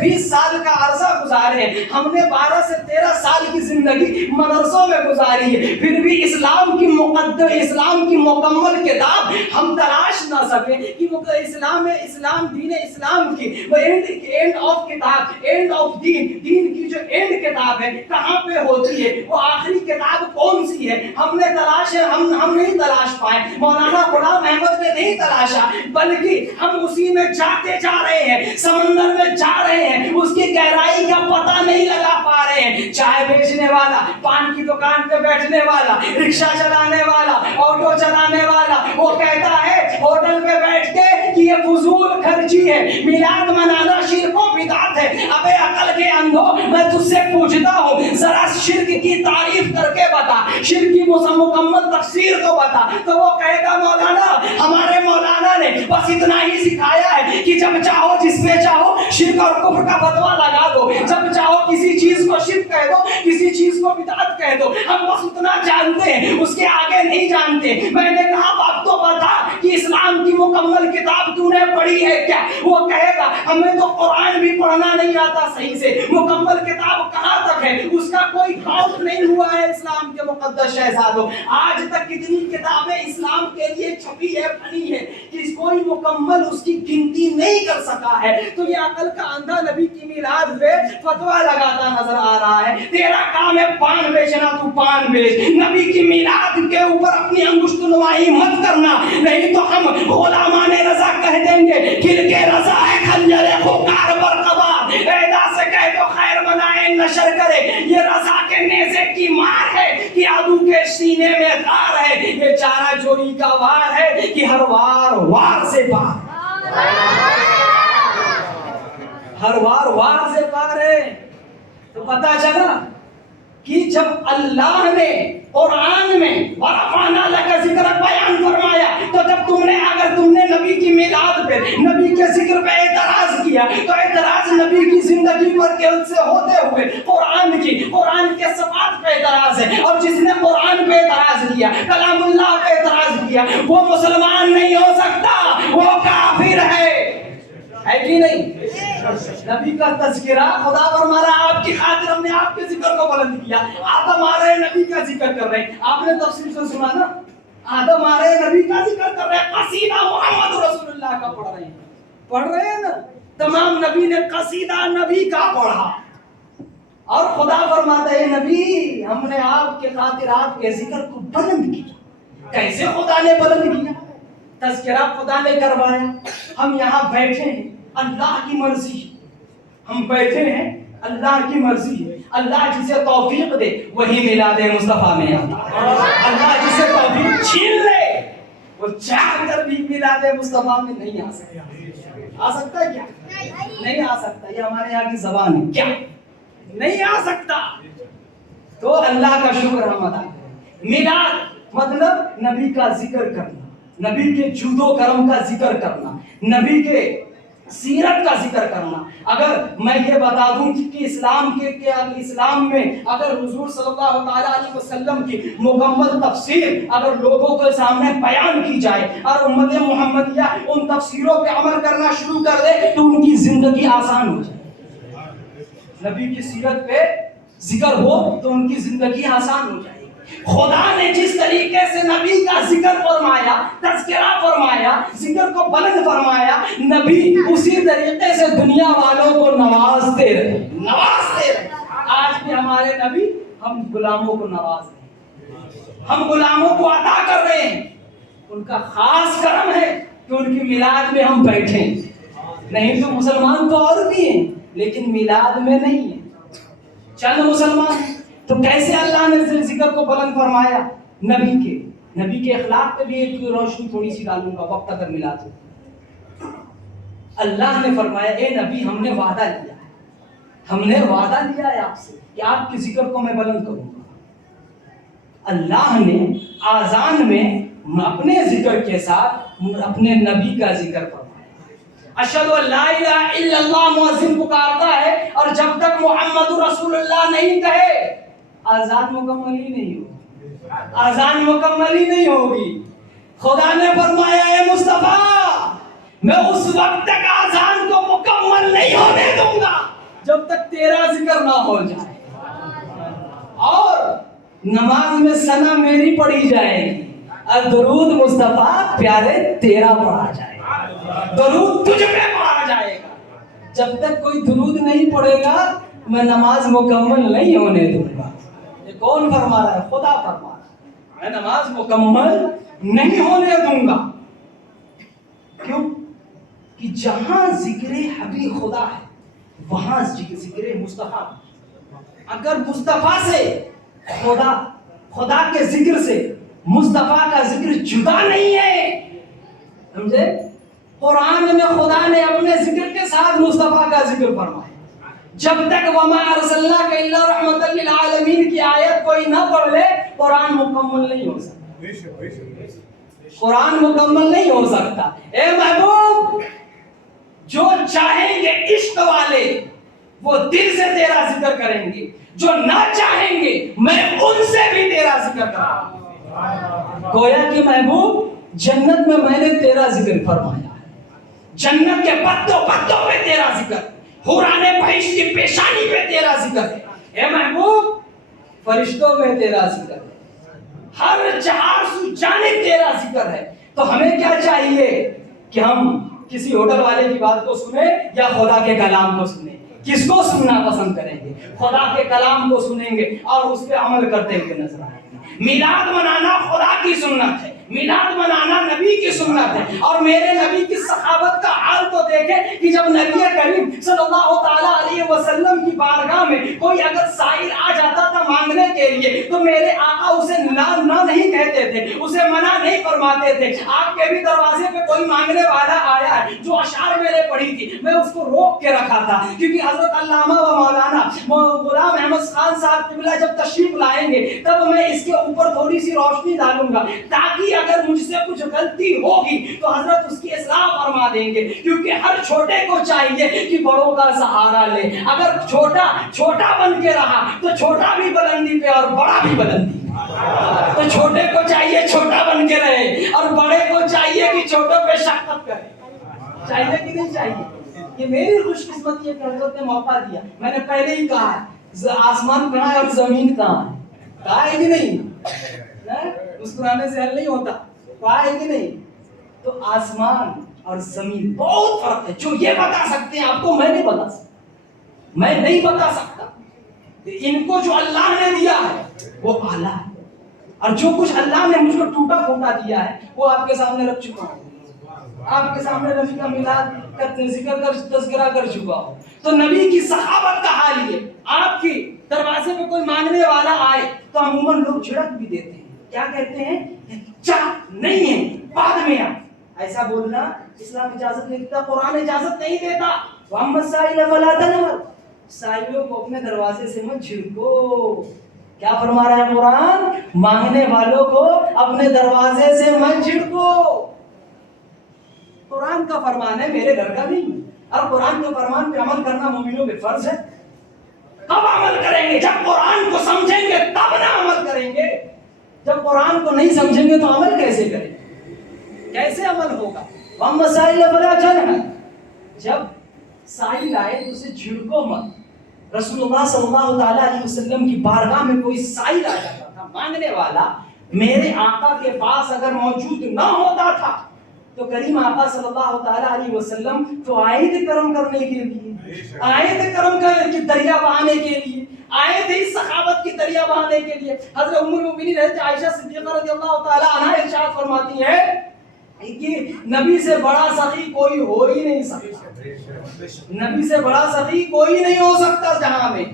20 سال کا عرصہ گزارے ہیں، ہم نے 12 سے 13 سال کی زندگی مدرسوں میں گزاری ہے، پھر بھی اسلام کی مکمل کتاب ہم تلاش نہ سکے کہ وہ اسلام دین اسلام کی وہ اینڈ آف کتاب، اینڈ آف دین کی جو اینڈ کتاب ہے کہاں پہ ہوتی ہے، وہ آخری کتاب کون سی ہے، ہم نے تلاش ہے، ہم نہیں تلاش پائے، مولانا غلام احمد نے نہیں تلاشا، بلکہ ہم اسی میں جاتے جا رہے ہیں، سمندر میں جا رہے ہیں، اس کی گہرائی کا پتہ نہیں لگا پا رہے ہیں۔ چائے بیچنے والا، پان کی دکان پہ بیٹھنے والا، رکشہ چلانے والا، آٹو چلانے والا، وہ کہتا ہے ہوٹل پہ بیٹھ کے کہ یہ فضول خرچی ہے، میلاد منانا شرک و بدعت ہے۔ ابے عقل کے اندھو، میں تجھ سے پوچھتا ہوں ذرا شرک کی تعریف کر کے بتا، شرک کی مکمل تفسیر تو بتا۔ تو وہ کہے گا مولانا، ہمارے مولانا نے بس اتنا ہی سکھایا ہے کہ جب چاہو جس پہ چاہو شرک اور کفر کا فتویٰ لگا دو، جب چاہو کسی چیز کو شرک کہہ دو، کسی چیز کو بدعت کہہ دو، ہم بس اتنا جانتے ہیں، اس کے آگے نہیں جانتے۔ میں نے کہا اب تو بتا کہ اسلام کی مکمل کتاب تو نے پڑھی ہے کیا؟ وہ کہے گا ہمیں تو قرآن بھی پڑھنا نہیں آتا صحیح سے، مکمل کتاب کہاں تک ہے، اس کا کوئی کاؤنٹ نہیں ہوا ہے اسلام کے مقدس شہزادوں۔ آج تک کتنی کتابیں اسلام کے لیے چھپی ہے، بنی ہے، کہ کوئی مکمل اس کی گنتی نہیں کر سکا ہے۔ تو یہ عقل کا اندھا نبی کی میلاد پہ فتویٰ لگاتا نظر آ رہا ہے۔ تیرا کام ہے پان بیچنا، تو پان بیچ، نبی کی میلاد کے اوپر اپنی انگشت نمائی مت کرنا، نہیں تو ہم غلامان رضا کہہ دیں گے، کھل کے رضا ہے خنجر خوکار برقبار، ایدا سے کہہ دو خیر منائے نشر کرے، یہ رضا کے نیزے کی مار ہے کہ عدو کے سینے میں غار ہے، یہ چارہ جوئی کا وار ہے کہ ہر وار سے پار، ہر وار سے پار ہے۔ تو پتہ چلا کہ جب اللہ نے قرآن میں ورفعنا لک ذکرک بیان فرمایا، تو جب تم نے نبی کی میلاد پہ، نبی کے ذکر پہ اعتراض کیا، تو اعتراض نبی کی زندگی پر سے ہوتے ہوئے قرآن کے صفات پہ اعتراض ہے، اور جس نے قرآن پہ اعتراض کیا، کلام اللہ پہ اعتراض کیا، وہ مسلمان نہیں ہو سکتا، وہ کافر ہے کہ نہیں؟ نبی کا تذکرہ، خدا فرما رہا آپ کی خاطر ہم نے آپ کے ذکر کو بلند کیا، آپ ہمارے نبی کا ذکر کر رہے ہیں۔ آپ نے تفسیر سے سنا نا، آدم ہمارے نبی کا ذکر کر رہے ہیں، قصیدہ محمد رسول اللہ کا پڑھ رہے ہیں نا، تمام نبی نے قصیدہ نبی کا پڑھا، اور خدا فرماتا ہے نبی ہم نے آپ کے خاطر آپ کے ذکر کو بلند کیا۔ کیسے خدا نے بلند کیا؟ تذکرہ خدا نے کروایا، ہم یہاں بیٹھے ہیں، اللہ کی مرضی، ہم بیٹھے ہیں، اللہ کی مرضی ہے، اللہ جسے توفیق دے وہی میلاد مصطفیٰ میں آتا ہے، اللہ جسے توفیق چھین لے وہ چاہ کر بھی میلاد مصطفیٰ میں نہیں آ سکتا۔ آ سکتا ہے کیا؟ نہیں آ سکتا، یہ ہمارے یہاں کی زبان ہے، کیا نہیں آ سکتا؟ تو اللہ کا شکر ہم ادا کریں۔ میلاد مطلب نبی کا ذکر کرنا، نبی کے جود و کرم کا ذکر کرنا، نبی کے سیرت کا ذکر کرنا۔ اگر میں یہ بتا دوں کہ اسلام میں اگر حضور صلی اللہ تعالیٰ علیہ وسلم کی مکمل تفسیر اگر لوگوں کے سامنے بیان کی جائے اور امت محمدیہ ان تفسیروں پہ عمل کرنا شروع کر دے تو ان کی زندگی آسان ہو جائے۔ نبی کی سیرت پہ ذکر ہو تو ان کی زندگی آسان ہو جائے۔ خدا نے جس طریقے سے نبی کا ذکر فرمایا، تذکرہ فرمایا، ذکر کو بلند فرمایا، نبی اسی طریقے سے دنیا والوں کو نوازتے رہے۔ آج بھی ہمارے نبی ہم غلاموں کو نواز رہے ہیں، ہم غلاموں کو عطا کر رہے ہیں۔ ان کا خاص کرم ہے کہ ان کی میلاد میں ہم بیٹھیں، نہیں تو مسلمان تو اور بھی ہیں لیکن میلاد میں نہیں ہیں، چند مسلمان ہیں۔ تو کیسے اللہ نے ذکر کو بلند فرمایا؟ نبی کے اخلاق پہ بھی ایک روشنی تھوڑی سی ڈالوں گا وقت اگر ملا تو۔ اللہ نے فرمایا اے نبی ہم نے وعدہ لیا ہے، ہم نے وعدہ لیا ہے آپ سے کہ آپ کے ذکر کو میں بلند کروں گا۔ اللہ نے آذان میں اپنے ذکر کے ساتھ اپنے نبی کا ذکر فرمایا۔ اشہدو ان لا الہ الا اللہ مؤذن پکارتا ہے، اور جب تک محمد رسول اللہ نہیں کہے آزان مکمل ہی نہیں ہوگی، آزان مکمل ہی نہیں ہوگی۔ خدا نے فرمایا اے مصطفیٰ میں اس وقت تک آزان کو مکمل نہیں ہونے دوں گا جب تک تیرا ذکر نہ ہو جائے. اور نماز میں ثنا میری پڑھی جائے گی اور درود مصطفیٰ پیارے تیرا پڑھا جائے گا, درود تجھ پہ پڑھا جائے گا. جب تک کوئی درود نہیں پڑھے گا میں نماز مکمل نہیں ہونے دوں گا. یہ کون فرما رہا ہے؟ خدا فرما رہا ہے. میں نماز مکمل نہیں ہونے دوں گا. کیوں؟ کہ جہاں ذکر حبیب خدا ہے وہاں ذکر مصطفیٰ. اگر مصطفیٰ سے خدا کے ذکر سے مصطفیٰ کا ذکر جدا نہیں ہے, سمجھے؟ قرآن میں خدا نے اپنے ذکر کے ساتھ مصطفیٰ کا ذکر فرمایا. جب تک وما ارسلناک الا رحمۃ للعالمین کی آیت کوئی نہ پڑھ لے قرآن مکمل نہیں ہو سکتا. قرآن مکمل نہیں ہو سکتا. اے محبوب, جو چاہیں گے عشق والے وہ دل سے تیرا ذکر کریں گے, جو نہ چاہیں گے میں ان سے بھی تیرا ذکر کروں گا. گویا کہ محبوب جنت میں نے تیرا ذکر فرمایا ہے, جنت کے پتوں پتوں پہ تیرا ذکر, حوران بہشت کی پیشانی پہ تیرا ذکر ہے. اے محبوب فرشتوں میں تیرا ذکر ہے, ہر چہار سو جانب تیرا ذکر ہے. تو ہمیں کیا چاہیے کہ ہم کسی ہوٹل والے کی بات کو سنیں یا خدا کے کلام کو سنیں؟ کس کو سننا پسند کریں گے؟ خدا کے کلام کو سنیں گے اور اس پہ عمل کرتے ہوئے نظر آئیں گے. میلاد منانا خدا کی سنت ہے, میلاد منانا نبی کی سنت ہے. اور میرے نبی کی صحابت کا حال تو دیکھیں کہ جب نبی کریم صلی اللہ تعالیٰ علیہ وسلم کی بارگاہ میں کوئی اگر سائل آ جاتا تھا مانگنے کے لیے تو میرے آقا اسے نہ نہیں کہتے تھے, اسے منع نہیں فرماتے تھے. آپ کے بھی دروازے پہ کوئی مانگنے والا آیا ہے, جو اشعار میں نے پڑھی تھی میں اس کو روک کے رکھا تھا, کیونکہ حضرت علامہ و مولانا غلام احمد خان صاحب قبلہ جب تشریف لائیں گے تب میں اس کے اوپر تھوڑی سی روشنی ڈالوں گا, تاکہ اگر مجھ سے کچھ غلطی ہوگی تو حضرت اس کی اصلاح فرما دیں گے. کیونکہ ہر چھوٹے کو چاہیے کہ بڑوں کا سہارا لے. اگر چھوٹا بن کے رہا تو چھوٹا بھی بلندی پہ اور بڑا بھی بلندی. تو چھوٹے کو چاہیے چھوٹا بن کے رہے اور بڑے کو چاہیے کہ چھوٹوں پہ شفقت کرے. چاہیے کہ نہیں چاہیے؟ یہ میری خوش قسمتی ہے کہ حضرت نے موقع دیا. میں نے پہلے ہی کہا آسمان کہاں ہے اور زمین کہاں ہے. کہا ہے کہ نہیں؟ مسکرانے سے حل نہیں ہوتا. کہا ہے کہ نہیں؟ تو آسمان اور زمین بہت فرق ہے. جو یہ بتا سکتے ہیں آپ کو, میں نہیں بتا سکتا. میں نہیں بتا سکتا. ان کو جو اللہ نے دیا ہے وہ اعلیٰ ہے, اور جو کچھ اللہ نے مجھ کو ٹوٹا پھوٹا دیا ہے وہ آپ کے سامنے رکھ چکا ہوں. آپ کے سامنے نبی کا میلاد کا ذکر کر تذکرہ کر چکا ہوں. تو نبی کی صحابت کا حال یہ, آپ کی دروازے پہ کوئی مانگنے والا آئے تو عموماً لوگ جھڑک بھی دیتے ہیں. کیا کہتے ہیں؟ نہیں ہے, بعد میں آئے. ایسا بولنا اسلام اجازت نہیں دیتا, قرآن اجازت نہیں دیتا. وَأَمَّا السَّائِلَ فَلَا تَنْهَرْ, سائلوں کو اپنے دروازے سے مت جھڑکو. کیا فرما رہا ہے قرآن؟ مانگنے والوں کو اپنے دروازے سے مت جھڑکو. قرآن کا فرمان ہے, میرے گھر کا نہیں. اور قرآن کے فرمان پہ عمل کرنا مومنوں پہ فرض ہے. کب عمل کریں گے؟ جب قرآن کو سمجھیں گے تب نہ عمل کریں گے. جب قرآن کو نہیں سمجھیں گے تو عمل کیسے کریں گے؟ کیسے عمل ہوگا؟ وَأَمَّا السَّائِلَ فَلَا تَنْهَرْ, جب سائل آئے تو اسے جھڑکو مت. رسول اللہ صلی اللہ تعالیٰ علیہ وسلم کی بارگاہ میں کوئی سائل آ جاتا تھا, مانگنے والا, میرے آقا کے پاس اگر موجود نہ ہوتا تھا تو کریم آقا صلی اللہ تعالیٰ علیہ وسلم تو آئے تھے کرم کرنے کے لیے, آئے تھے کرم کی دریا بہانے کے لیے, آئے تھے اس صحابت کی دریا بہانے کے لیے. حضرت ام المؤمنین حضرت عائشہ صدیقہ رضی اللہ تعالیٰ عنہا ارشاد فرماتی ہیں کہ نبی سے بڑا سخی کوئی ہو ہی نہیں سکتا. نبی سے بڑا سخی کوئی نہیں ہو سکتا جہاں میں,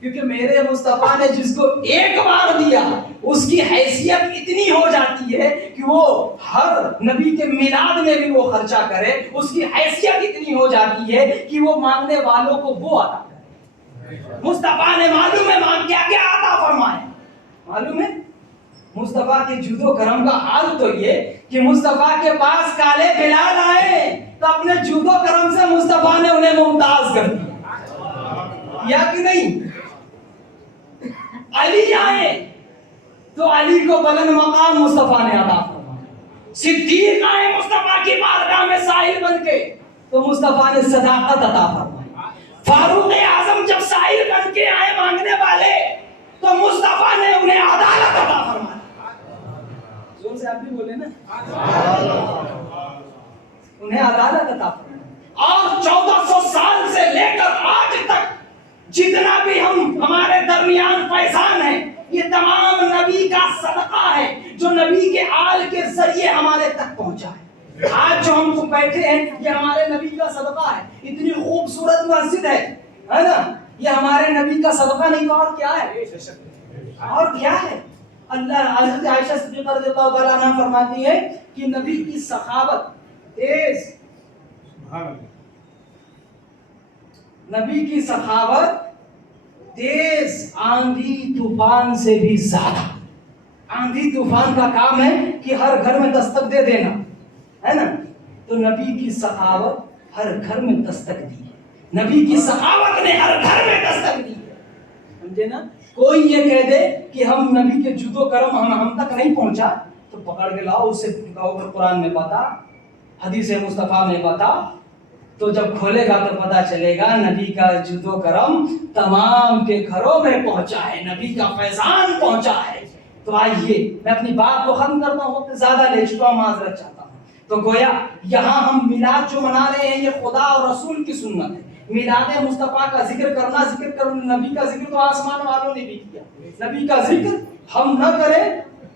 کیونکہ میرے مصطفیٰ نے جس کو ایک بار دیا اس کی حیثیت اتنی ہو جاتی ہے کہ وہ ہر نبی کے میلاد میں بھی وہ خرچہ کرے. اس کی حیثیت اتنی ہو جاتی ہے کہ وہ مانگنے والوں کو وہ عطا کرے. مصطفیٰ نے معلوم ہے مانگ کیا عطا فرمائے. معلوم ہے مصطفیٰ کے جود و کرم کا حال تو یہ کہ مصطفیٰ کے پاس کالے بلال آئے تو اپنے جود و کرم سے مصطفیٰ نے انہیں ممتاز کر دیا, یا کہ نہیں؟ علی آئے تو علی کو بلند مقام مصطفیٰ نے عطا فرمایا. صدیق آئے مصطفیٰ کی بارگاہ میں سائل بن کے تو مصطفیٰ نے صداقت عطا فرمائی. فاروق اعظم جب سائل بن کے آئے مانگنے والے تو مصطفیٰ نے انہیں عدالت عطا فرمائی. زور سے آپ بھی بولے نا, انہیں عدالت عطا فرمائی. اور 1400 سال سے لے کر آج تک جتنا بھی ہمارے درمیان فیضان ہے, یہ تمام نبی کا صدقہ ہے جو نبی کے آل کے ذریعے ہمارے تک پہنچا ہے. آج جو ہم بیٹھے ہیں یہ ہمارے نبی کا صدقہ ہے. اتنی خوبصورت مسجد ہے نا, یہ ہمارے نبی کا صدقہ نہیں تو اور کیا ہے؟ اور کیا ہے؟ اللہ حضرت عائشہ صدیقہ رضی اللہ تعالیٰ عنہ فرماتی ہے کہ نبی کی سخاوت تیز, نبی کی سخاوت تیز آندھی طوفان سے بھی زیادہ. آندھی طوفان کا کام ہے کہ ہر گھر میں دستک دے دینا ہے نا, تو نبی کی سخاوت ہر گھر میں دستک دی ہے. نبی کی سخاوت نے ہر گھر میں دستک دی ہے, سمجھے نا. کوئی یہ کہہ دے کہ ہم نبی کے جود و کرم ہم تک نہیں پہنچا تو پکڑ کے لاؤ, اس سے کہو قرآن میں بتا, حدیث مصطفیٰ میں بتا, تو جب کھولے گا تو پتا چلے گا نبی کا جود و کرم تمام کے گھروں میں پہنچا ہے, نبی کا فیضان پہنچا ہے. تو آئیے میں اپنی بات کو ختم کرتا ہوں, وقت زیادہ لے چکا ہوں, معذرت چاہتا ہوں. تو گویا یہاں ہم میلاد جو منا رہے ہیں یہ خدا اور رسول کی سنت ہے. میلاد مصطفیٰ کا ذکر کرنا, نبی کا ذکر تو آسمان والوں نے بھی کیا. نبی کا ذکر ہم نہ کریں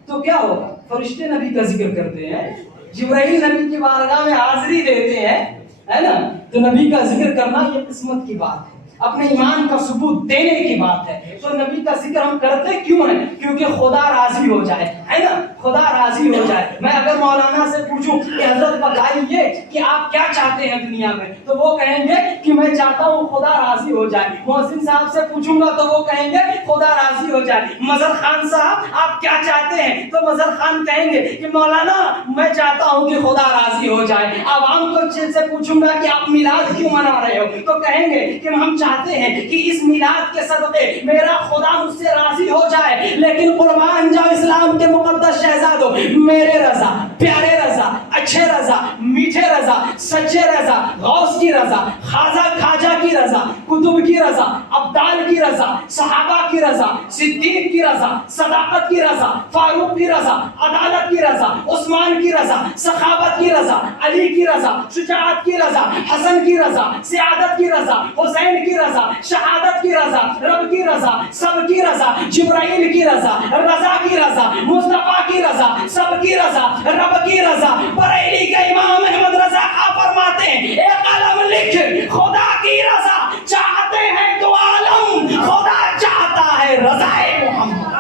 تو کیا ہوگا؟ فرشتے نبی کا ذکر کرتے ہیں, جبرائیل نبی کی بارگاہ میں حاضری دیتے ہیں, ہے نا. تو نبی کا ذکر کرنا یہ قسمت کی بات ہے, اپنے ایمان کا ثبوت دینے کی بات ہے. تو نبی کا ذکر ہم کرتے کیوں ہیں؟ کیونکہ خدا راضی ہو جائے, ہے نا, خدا راضی ہو جائے. میں اگر مولانا سے پوچھوں کہ حضرت بتائیے کہ آپ کیا چاہتے ہیں دنیا میں, تو وہ کہیں گے کہ میں چاہتا ہوں خدا راضی ہو جائے. محسن صاحب سے پوچھوں گا تو وہ کہیں گے خدا راضی ہو جائے. مظہر خان صاحب آپ کیا چاہتے ہیں, تو مظہر خان کہیں گے کہ مولانا میں چاہتا ہوں کہ خدا راضی ہو جائے. عوام کو سے پوچھوں گا کہ آپ میلاد کیوں منا رہے ہو, تو کہیں گے کہ ہم چاہتے ہیں کہ اس میلاد کے صدقے میرا خدا مجھ سے راضی ہو جائے. لیکن قربان جاؤ اسلام کے مقدس شہزادوں, میرے رضا, پیارے رضا, اچھے رضا, میٹھے رضا, سچے رضا, غوث کی رضا, خواجہ کی رضا, کتب کی رضا, ابدال کی رضا, صحابہ کی رضا, صدیق کی رضا, صداقت کی رضا, فاروق کی رضا, عدالت کی رضا, عثمان کی رضا, سخاوت کی رضا, علی کی رضا, شجاعت کی رضا, حسن کی رضا, سعادت کی رضا, حسین کی رضا, شہادت کی رضا, رب کی رضا, سب کی رضا, جبرائیل کی رضا, رضا کی رضا, مصطفیٰ کی رضا, سب کی رضا, رب کی رضا. بریلی کے امام احمد رضا خان فرماتے ہیں ایک قلم لکھ, خدا کی رضا چاہتے ہیں تو عالم, خدا چاہتا ہے رضائے محمد.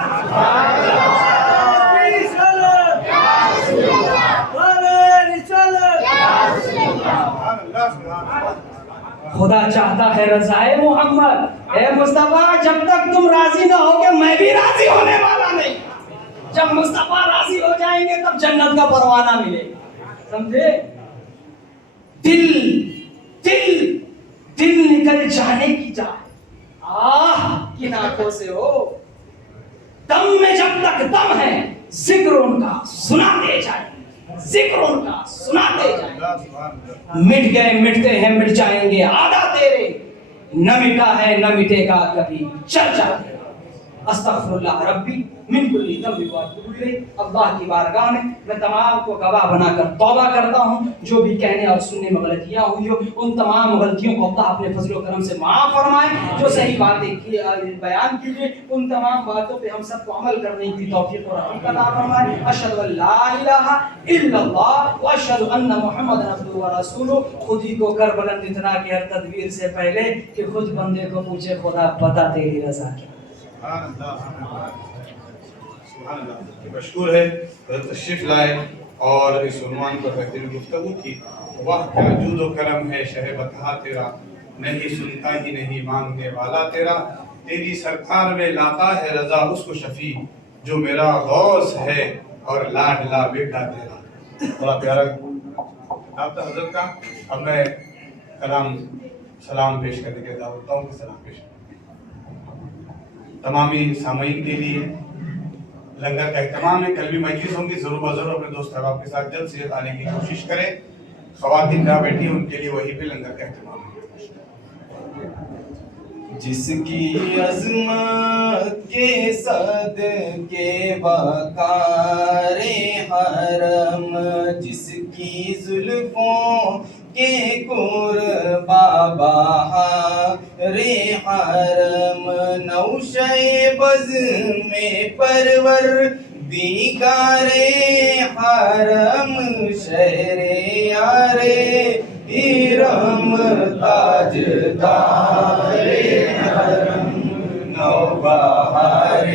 خدا چاہتا ہے رضائے محمد. اے مصطفیٰ جب تک تم راضی نہ ہوگے میں بھی راضی ہونے والا نہیں. جب مصطفیٰ راضی ہو جائیں گے تب جنت کا پروانہ ملے گا, سمجھے. دل نکل جانے کی جائے, کن آنکھوں سے ہو, دم میں جب تک دم ہے ذکر ان کا سناتے جائیں, ذکر ان کا سناتے جائیں. مٹ گئے مٹتے ہیں مٹ جائیں گے آدھا تیرے, نہ مٹا ہے نہ مٹے گا کبھی چل جاتے. استغفر اللہ ربی من کل ذنب واتوب الیہ. اللہ کی بارگاہ میں تمام کو گواہ بنا کر توبہ کرتا ہوں, جو بھی کہنے اور سننے میں غلطیاں ہوئی ہو ان تمام غلطیوں کو اللہ اپنے فضل و کرم سے معاف فرمائے. جو صحیح باتیں بیان کیجیے ان تمام باتوں پہ ہم سب کو عمل کرنے کی توفیق اور رحمت عطا فرمائے. اشہد ان لا الہ الا اللہ واشہد ان محمد عبدہ ورسولہ. خود ہی کو کر بلند اتنا کہ ہر تدبیر سے پہلے کہ خود بندے کو پوچھے خدا بتا تیری رضا کیا. سبحان اللہ. مشکور ہے تشریف لائے اور اس عنوان پر بہترین گفتگو کی. واہ کیا جود و کرم ہے شہ بتہا تیرا, نہیں سنتا ہی نہیں مانگنے والا تیرا. تیری سرکار میں لاتا ہے رضا اس کو شفیع جو میرا غوث ہے اور لاڈلا بیٹا تیرا. بڑا پیارا کتاب تھا حضرت کا. اب میں کلام سلام پیش کرنے کے دعوت ہوں کہ سلام پیش تمامی سامعین کے لیے. لنگر کا اہتمام ہے, کل بھی مجلس ہوں گی, ضرور بضرور اپنے دوست احباب کے ساتھ جلد سے جلد آنے کی کوشش کریں. خواتین جہاں بیٹھی ہیں ان کے لیے وہیں پہ لنگر کا اہتمام ہے. جس کی عظمت کے صدقے وقار حرم، جس کی زلفوں کے قربا بہار حرم، نوشے بز میں پرور دیگار حرم، شہر یار ارم تاجدار حرم، نوبہار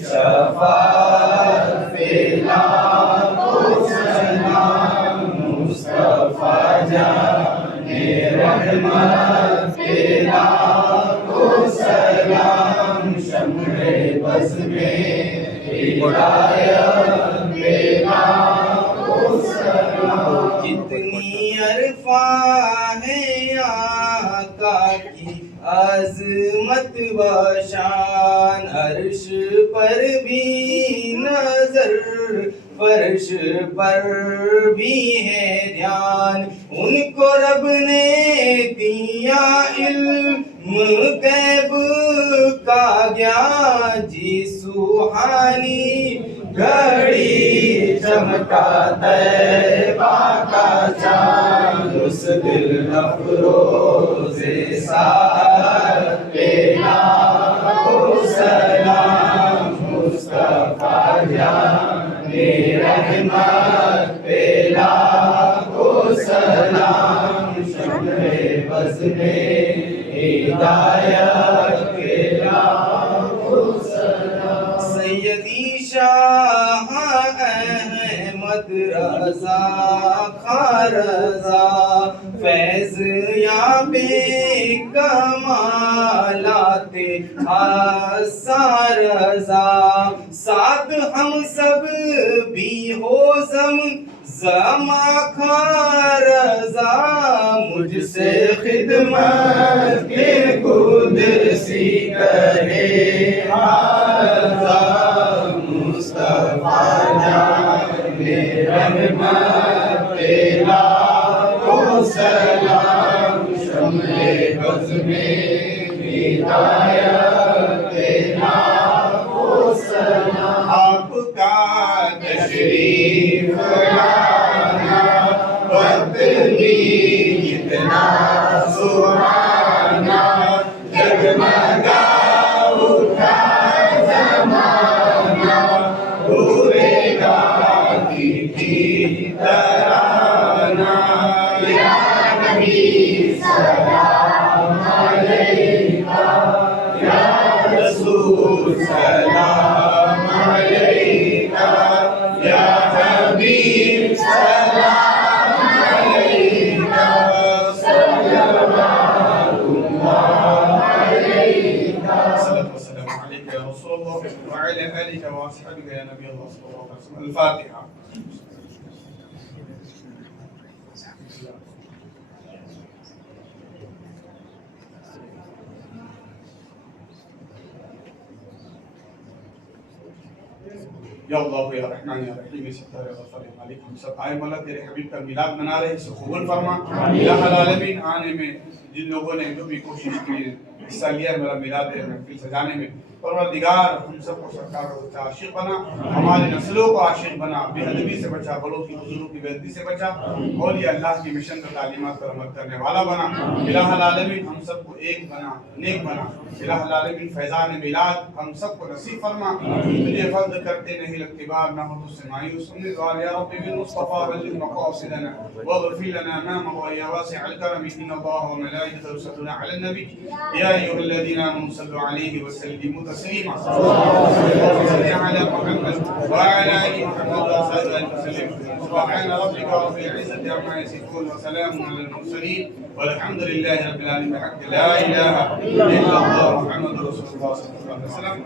شفاعت پہ لاکھوں سلام، مصطفیٰ جان رحمت پہ لاکھوں سلام، شمع بز میں ہدایت پہ لاکھوں سلام. کتنی عرفاں ہے آقا کی عظمت و شان، عرش پر بھی نظر فرش پر بھی ہے دھیان، ان کو رب نے دیا علم غیب کا گیان، جی سوہانی گھڑی چمکا طیبہ کا چاند، اس دل افروز ساعت پہ لاکھوں سلام، مصطفیٰ جان رحمت پہ لاکھوں سلام، شمع بز میں ہدایت پہ لاکھوں سلام. سیدی شاہ احمد رضا خاں رضا، فیض یاب کمالات حسان رضا، ساتھ ہم سب بھی ہو زما خاں رضا، مجھ سے خدمت کے قدسی کرے رضا، مصطفیٰ جان رحمت پہ لاکھوں سلام، شمع بز میں ہدایت پہ لاکھوں سلام. آپ کا تشریف لانا وقت بھی کتنا سہانا، جگمگا اٹھا زمانہ، پورے گاتی تھی ترانہ، یا نبی سلام علیکہ، یا رسول سلام علیکہ، یا حبیب سلام علیکہ، صلوات اللہ علیکہ. صلوات والسلام علیکہ یا رسول اللہ وعلی آلک واصحابک یا نبی اللہ صلی اللہ علیہ وسلم. الفاتحہ. یا اللہ یا رحمان یا رحیم ستار غفار مالک، ہم سب آئے مولا تیرے حبیب کا میلاد منا رہے، اسے قبول فرما. الہ العالمین آنے میں جن لوگوں نے جو بھی کوشش کی حصہ لیا میرا میلاد محفل سجانے میں، پروردگار ہم سب کو سرکار و عاشق بنا، ہماری نسلوں کو عاشق بنا، بے ادبی سے بچا، بڑوں کی حضوروں کی بے ادبی سے بچا، اولیاء اللہ کی مشن و تعلیمات پر عمل کرنے والا بنا. الہ العالمین ہم سب کو ایک بنا، نیک بنا. الہ العالمین فیضان میلاد ہم سب کو نصیب فرما. تجھے فضل کرتے نہیں لگتی بار نہ ہو تجھ سے مایوس، ہم نے دعا یا رب بالمصطفیٰ بلغ مقاصدنا واغفر لنا ما مضى يا واسع الكرم، ان الله وملائكته يصلون على النبي يا ايها الذين امنوا صلوا عليه وسلموا تسليما. صل على محمد وعلى ال محمد وسلم. سبحان ربك رب العزة عما يصفون وسلام على المرسلين والحمد لله رب العالمين. بحق لا اله الا الله محمد رسول الله صلى الله عليه وسلم.